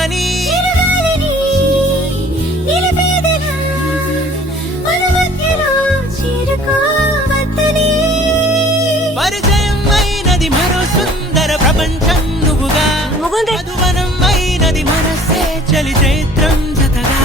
రమ్మని పరిచయం అయినది మరో సుందర ప్రపంచం నువ్వుగా మధువనం అయినది మనసే చలి చైత్రం జతగా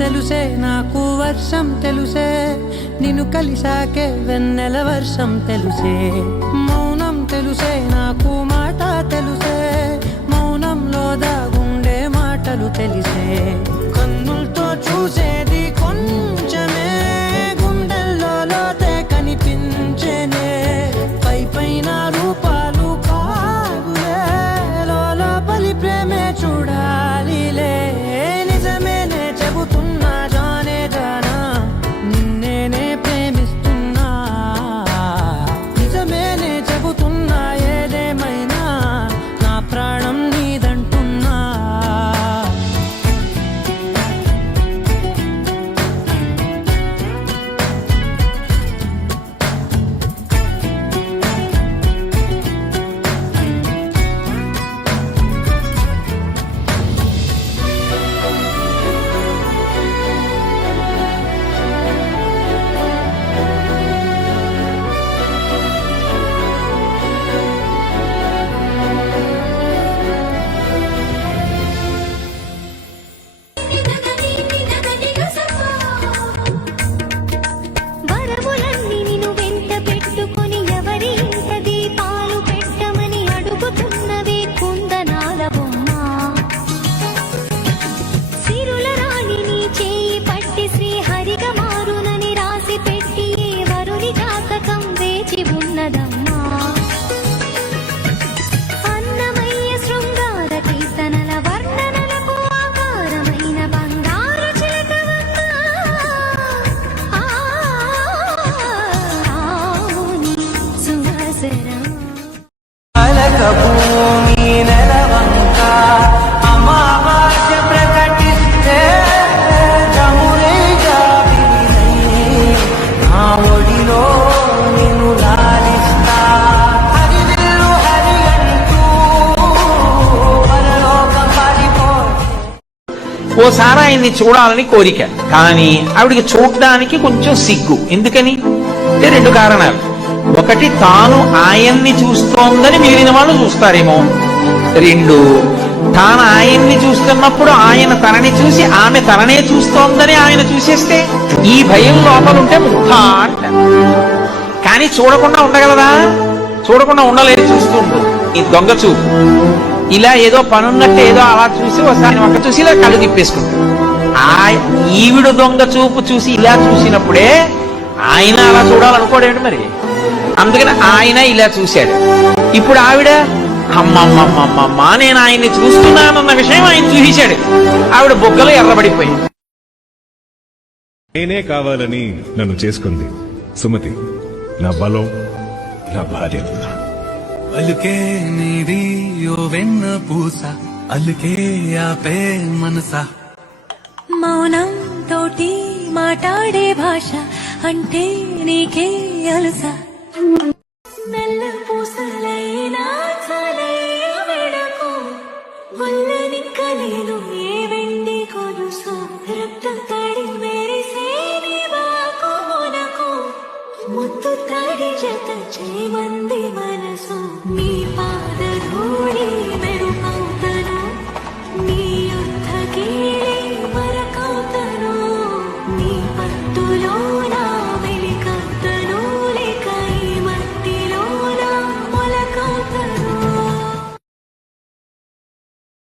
తెలుసే నాకు వర్షం తెలుసే నిన్ను కలిసాకే వెన్నెల వర్షం తెలుసే మౌనం తెలుసే నాకు మాట తెలుసే మౌనంలో దాగుండే మాటలు తెలిసే కన్నులతో చూసేది కొంచెమే గుండెల్లో లోతే కనిపించేనే పై పైన రూపాలు కాదులే లోపలి ప్రేమే చూడాలిలే నిజమేనే చెబుతున్నా జానే జానా నిన్నేనే ప్రేమిస్తున్నా నిజమేనే చెబుతున్నా ఏదేమైనా నా ప్రాణం నీదంటున్నా ఓసారి ఆయన్ని చూడాలని కోరిక, కానీ ఆవిడికి చూడడానికి కొంచెం సిగ్గు. ఎందుకని అంటే రెండు కారణాలు. ఒకటి, తాను ఆయన్ని చూస్తోందని మిగిలిన వాళ్ళు చూస్తారేమో. రెండు, తాను ఆయన్ని చూస్తున్నప్పుడు ఆయన తనని చూసి ఆమె తననే చూస్తోందని ఆయన చూసేస్తే ఈ భయం లోపలుంటే ముఖ అంటారు. కానీ చూడకుండా ఉండగలదా? చూడకుండా ఉండలేదు, చూస్తూ ఉంటుంది. ఈ దొంగ చూపు. ఇలా ఏదో పనున్నట్టు ఏదో అలా చూసి ఒకసారి ఒక చూసి ఇలా కళ్ళు తిప్పేసుకుంటాడు. ఈవిడ దొంగ చూపు చూసి ఇలా చూసినప్పుడే ఆయన అలా చూడాలనుకోడేమిటి మరి. అందుకని ఆయన ఇలా చూశాడు. ఇప్పుడు ఆవిడ అమ్మమ్మమ్మమ్మమ్మ నేను ఆయన్ని చూస్తున్నానన్న విషయం ఆయన చూపించాడు. ఆవిడ బొగ్గలు ఎర్రబడిపోయింది. నేనే కావాలని నన్ను చేసుకుంది సుమతి, నా బలం, నా భార్య. అలుకే నీది యో వెన్న పూస, అలుకే ఆపే మనసా. మౌనం తోటి మాట్లాడే భాష అంటే నీకే అలుసా.